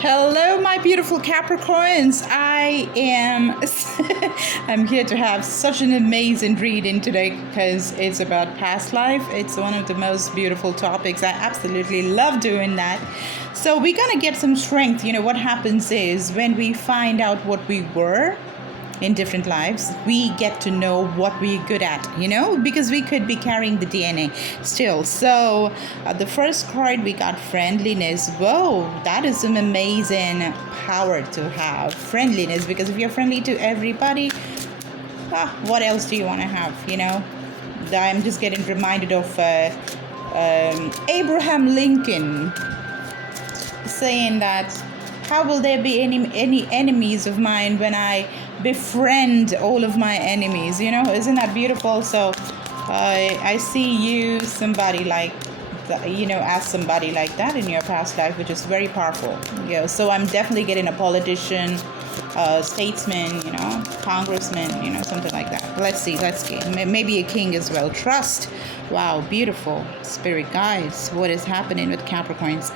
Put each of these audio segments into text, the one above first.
Hello, my beautiful Capricorns. I'm here to have such an amazing reading today because it's about past life. It's one of the most beautiful topics. I absolutely love doing that. So we're going to get some strength. You know, what happens is when we find out what we were in different lives, we get to know what we're good at, because we could be carrying the DNA still. So the first card we got, friendliness. Whoa, that is some amazing power to have, friendliness, because if you're friendly to everybody, what else do you want to have? I'm just getting reminded of Abraham Lincoln saying that, how will there be any enemies of mine when I befriend all of my enemies? Isn't that beautiful? So I see you somebody like as somebody like that in your past life, which is very powerful. So I'm definitely getting a politician, statesman, congressman, something like that. Let's see, maybe a king as well. Trust. Wow, beautiful. Spirit guides, what is happening with Capricorns?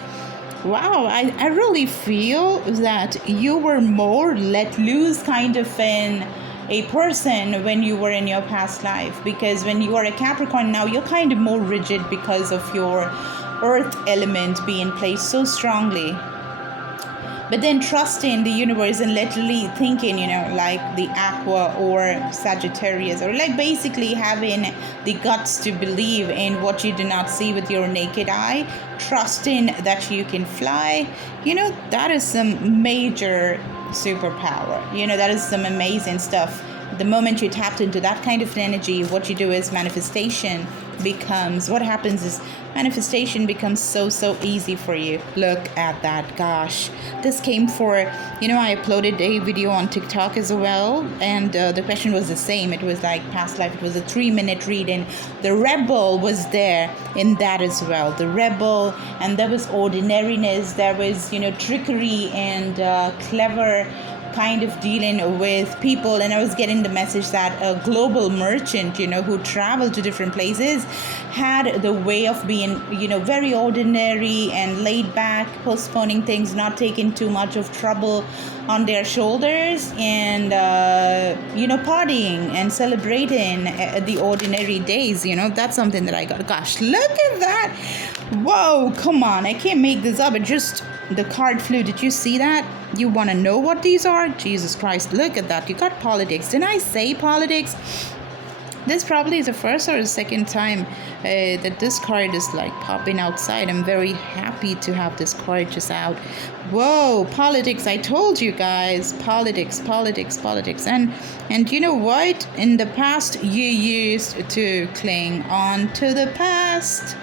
Wow, I really feel that you were more let loose kind of a person when you were in your past life, because when you are a Capricorn now, you're kind of more rigid because of your earth element being placed so strongly. But then trusting the universe and literally thinking, like the Aqua or Sagittarius, or like basically having the guts to believe in what you do not see with your naked eye, trusting that you can fly, that is some major superpower. That is some amazing stuff. The moment you tapped into that kind of energy, what you do is manifestation becomes so easy for you. Look at that. Gosh, this came for, I uploaded a video on TikTok as well, and the question was the same. It was like past life. It was a 3-minute reading. The rebel was there in that as well. The rebel, and there was ordinariness, there was trickery and clever kind of dealing with people. And I was getting the message that a global merchant, who traveled to different places, had the way of being, very ordinary and laid back, postponing things, not taking too much of trouble on their shoulders, and partying and celebrating the ordinary days. That's something that I got. Gosh, look at that. Whoa, come on, I can't make this up. It just, the card flew. Did you see that? You want to know what these are? Jesus Christ, look at that. You got politics. Didn't I say politics? This probably is the first or the second time that this card is like popping outside. I'm very happy to have this card just out. Whoa, politics. I told you guys, politics. And you know what? In the past, you used to cling on to the past,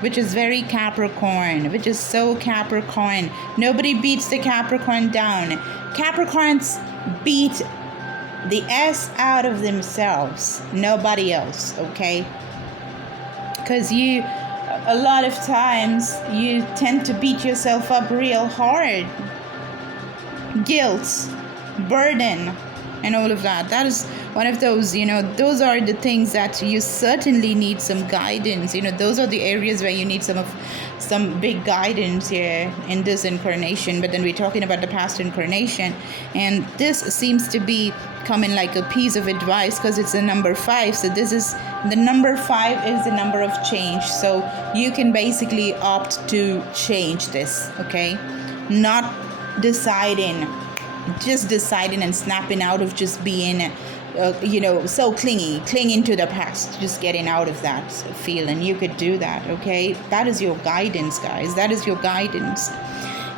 which is very Capricorn, which is so Capricorn. Nobody beats the Capricorn down. Capricorns beat the S out of themselves, nobody else, okay? Because a lot of times, you tend to beat yourself up real hard. Guilt, burden, and all of that. That is one of those, those are the things that you certainly need some guidance. Those are the areas where you need some big guidance here in this incarnation. But then we're talking about the past incarnation, and this seems to be coming like a piece of advice because it's a number 5. So this is the number 5 is the number of change. So you can basically opt to change this, okay? Not deciding and snapping out of just being so clinging to the past, just getting out of that feeling. You could do that, okay? That is your guidance, guys. That is your guidance.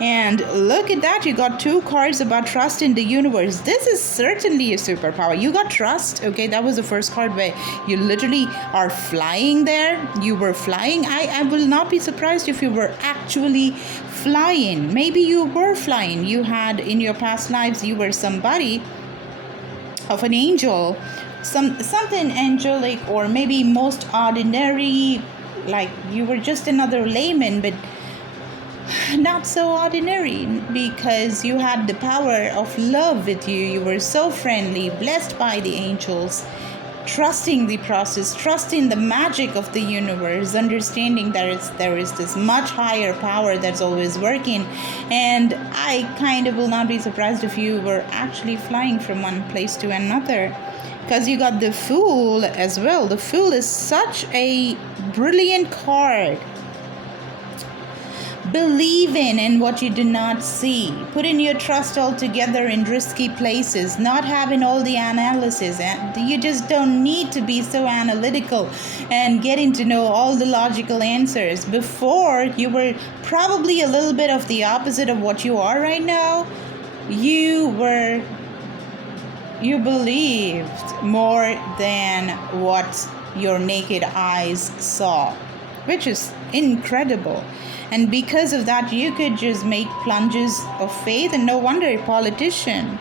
And look at that, you got 2 cards about trust in the universe. This is certainly a superpower. You got trust, okay? That was the first card where you literally are flying there. You were flying. I will not be surprised if you were actually flying. Maybe you were flying. You had, in your past lives, you were somebody of an angel, something angelic, or maybe most ordinary, like you were just another layman, but not so ordinary, because you had the power of love with you. You were so friendly, blessed by the angels, trusting the process, trusting the magic of the universe, understanding that there is this much higher power that's always working. And I kind of will not be surprised if you were actually flying from one place to another, because you got the Fool as well. The Fool is such a brilliant card. Believe in what you do not see. Putting your trust all together in risky places, not having all the analysis. And you just don't need to be so analytical and getting to know all the logical answers. Before, you were probably a little bit of the opposite of what you are right now. You believed more than what your naked eyes saw, which is incredible. And because of that, you could just make plunges of faith. And no wonder a politician.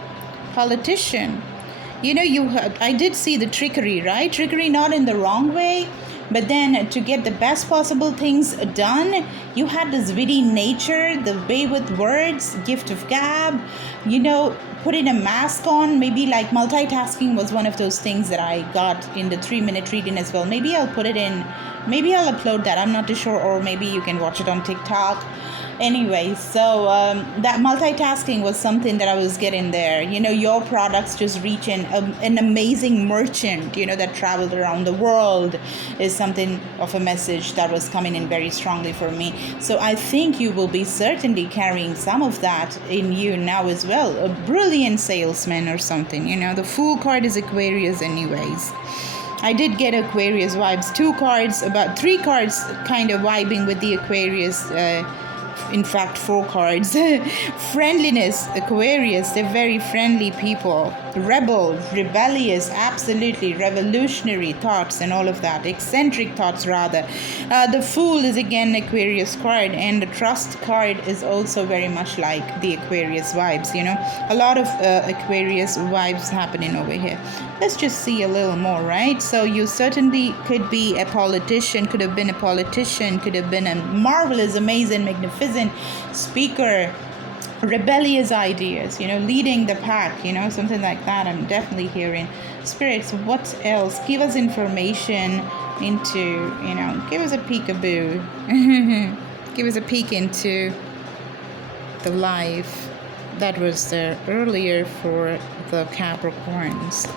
You know, I did see the trickery, right? Trickery not in the wrong way, but then to get the best possible things done, you had this witty nature, the way with words, gift of gab, you know, putting a mask on. Maybe like multitasking was one of those things that I got in the 3-minute reading as well. Maybe I'll put it in. Maybe I'll upload that. I'm not too sure. Or maybe you can watch it on TikTok. Anyway, so that multitasking was something that I was getting there. You know, your products just reaching an amazing merchant, you know, that traveled around the world is something of a message that was coming in very strongly for me. So I think you will be certainly carrying some of that in you now as well. A brilliant salesman or something, you know. The Fool card is Aquarius anyways. I did get Aquarius vibes. 2 cards, about 3 cards kind of vibing with the Aquarius. In fact, 4 cards. Friendliness, Aquarius, they're very friendly people. Rebellious, absolutely. Revolutionary thoughts and all of that. Eccentric thoughts, rather. The Fool is again Aquarius card, and the Trust card is also very much like the Aquarius vibes, you know. A lot of Aquarius vibes happening over here. Let's just see a little more, right? So you certainly could be a politician, could have been a politician, could have been a marvelous, amazing, magnificent speaker, rebellious ideas, you know, leading the pack, you know, something like that. I'm definitely hearing. Spirits, what else? Give us information into, you know, give us a peekaboo. Give us a peek into the life that was there earlier for the Capricorns.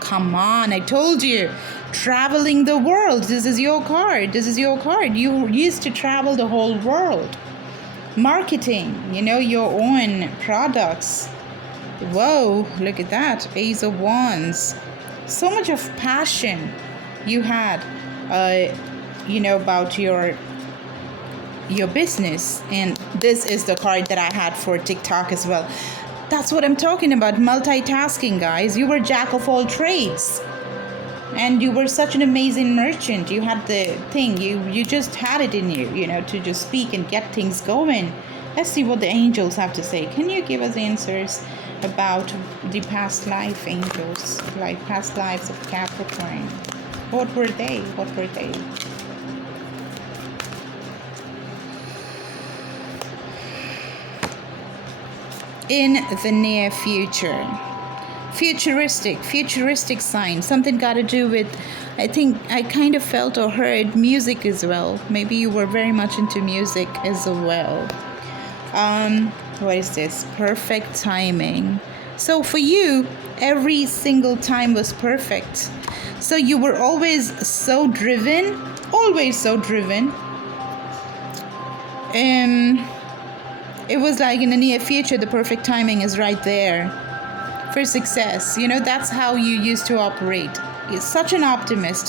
Come on, I told you. Traveling the world. This is your card. This is your card. You used to travel the whole world. Marketing, you know, your own products. Whoa, look at that. Ace of Wands. So much of passion you had, you know, about your business. And this is the card that I had for TikTok as well. That's what I'm talking about. Multitasking, guys. You were jack of all trades. And you were such an amazing merchant. You had the thing. You just had it in you, you know, to just speak and get things going. Let's see what the angels have to say. Can you give us answers about the past life, angels? Like past lives of Capricorn. What were they? What were they? In the near future. Futuristic sign. Something got to do with, I think I kind of felt or heard music as well. Maybe you were very much into music as well. What is this? Perfect timing. So for you, every single time was perfect. So you were always so driven. It was like in the near future, the perfect timing is right there for success. You know, that's how you used to operate. You're such an optimist.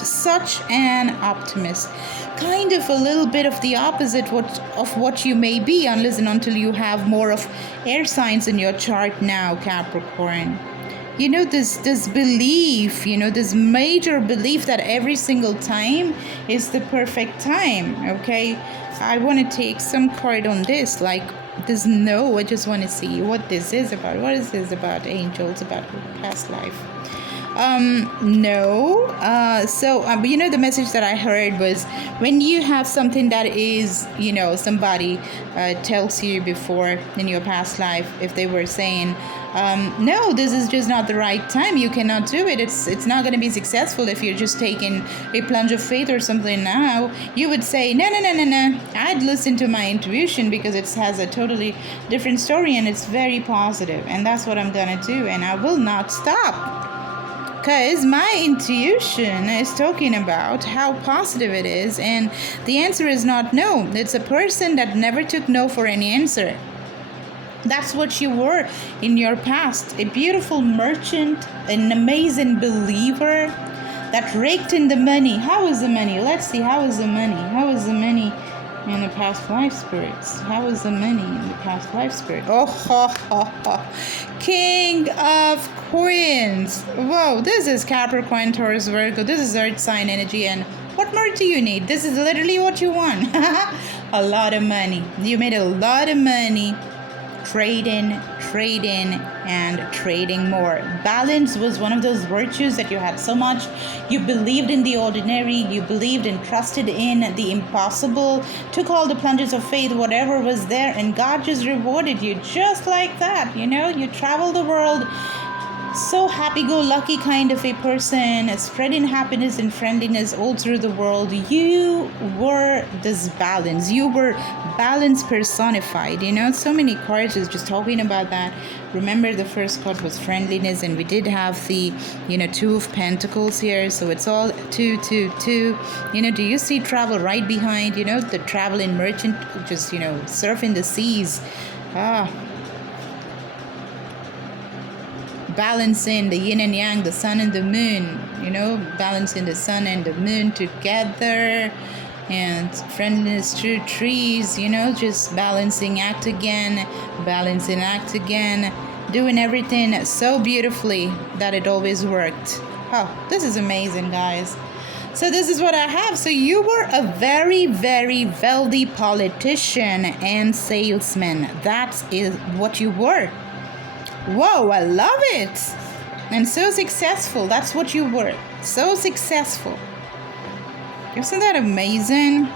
Kind of a little bit of the opposite of what you may be, unless and until you have more of air signs in your chart now, Capricorn. You know, this belief, you know, this major belief that every single time is the perfect time, okay? I want to take some card on this, like, this. No, I just want to see what this is about. What is this about, angels, about past life? No. The message that I heard was when you have something that is, somebody tells you before in your past life, if they were saying, no, this is just not the right time. You cannot do it. It's not going to be successful if you're just taking a plunge of faith or something now. You would say, no. I'd listen to my intuition because it has a totally different story and it's very positive. And that's what I'm going to do. And I will not stop. Because my intuition is talking about how positive it is, and the answer is not no. It's a person that never took no for any answer. That's what you were in your past. A beautiful merchant, an amazing believer that raked in the money. How is the money? Let's see. How is the money? How is the money in the past life spirits? How is the money in the past life spirit? Oh, ho, ho, ho. King of Queens. Whoa, this is Capricorn, Taurus, Virgo. This is Earth sign energy. And what more do you need? This is literally what you want. A lot of money. You made a lot of money trading, and trading more. Balance was one of those virtues that you had so much. You believed in the ordinary, you believed and trusted in the impossible, took all the plunges of faith, whatever was there, and God just rewarded you just like that. You travel the world, so happy-go-lucky kind of a person, spreading happiness and friendliness all through the world. You were this balance. You were balance personified. So many cards is just talking about that. Remember, the first card was friendliness, and we did have the, Two of Pentacles here. So it's all 2, 2, 2. Do you see travel right behind? The traveling merchant just, surfing the seas. Balancing the yin and yang, the sun and the moon, balancing the sun and the moon together, and friendliness through trees, just balancing act again, doing everything so beautifully that it always worked. Oh, this is amazing, guys. So this is what I have. So you were a very, very wealthy politician and salesman. That is what you were. Whoa, I love it. And so successful. That's what you were. So successful. Isn't that amazing?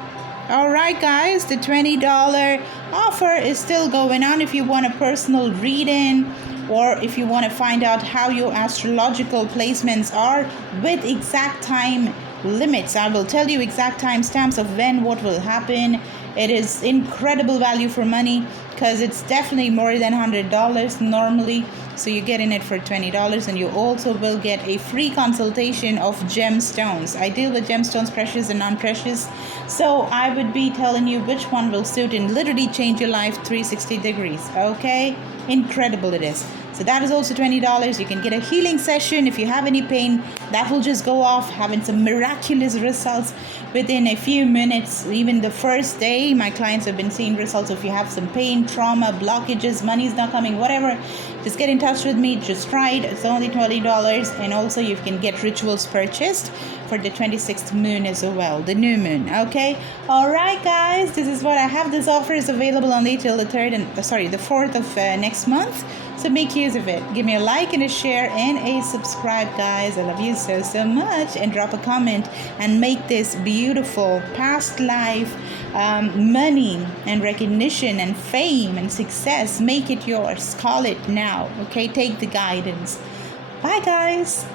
All right, guys, the $20 offer is still going on if you want a personal reading, or if you want to find out how your astrological placements are with exact time limits. I will tell you exact timestamps of when what will happen. It is incredible value for money because it's definitely more than $100 normally. So you're getting it for $20, and you also will get a free consultation of gemstones. I deal with gemstones, precious and non-precious. So I would be telling you which one will suit and literally change your life 360 degrees. Okay? Incredible it is. So that is also $20. You can get a healing session if you have any pain. That will just go off, having some miraculous results within a few minutes. Even the first day, my clients have been seeing results. If you have some pain, trauma, blockages, money's not coming, whatever, just get in touch with me. Just try it. It's only $20. And also you can get rituals purchased for the 26th moon as well, the new moon. Okay? All right, guys. This is what I have. This offer is available only till the 4th of next month. So make use of it. Give me a like and a share and a subscribe, guys. I love you so, so much. And drop a comment and make this beautiful past life money and recognition and fame and success. Make it yours. Call it now. Okay? Take the guidance. Bye, guys.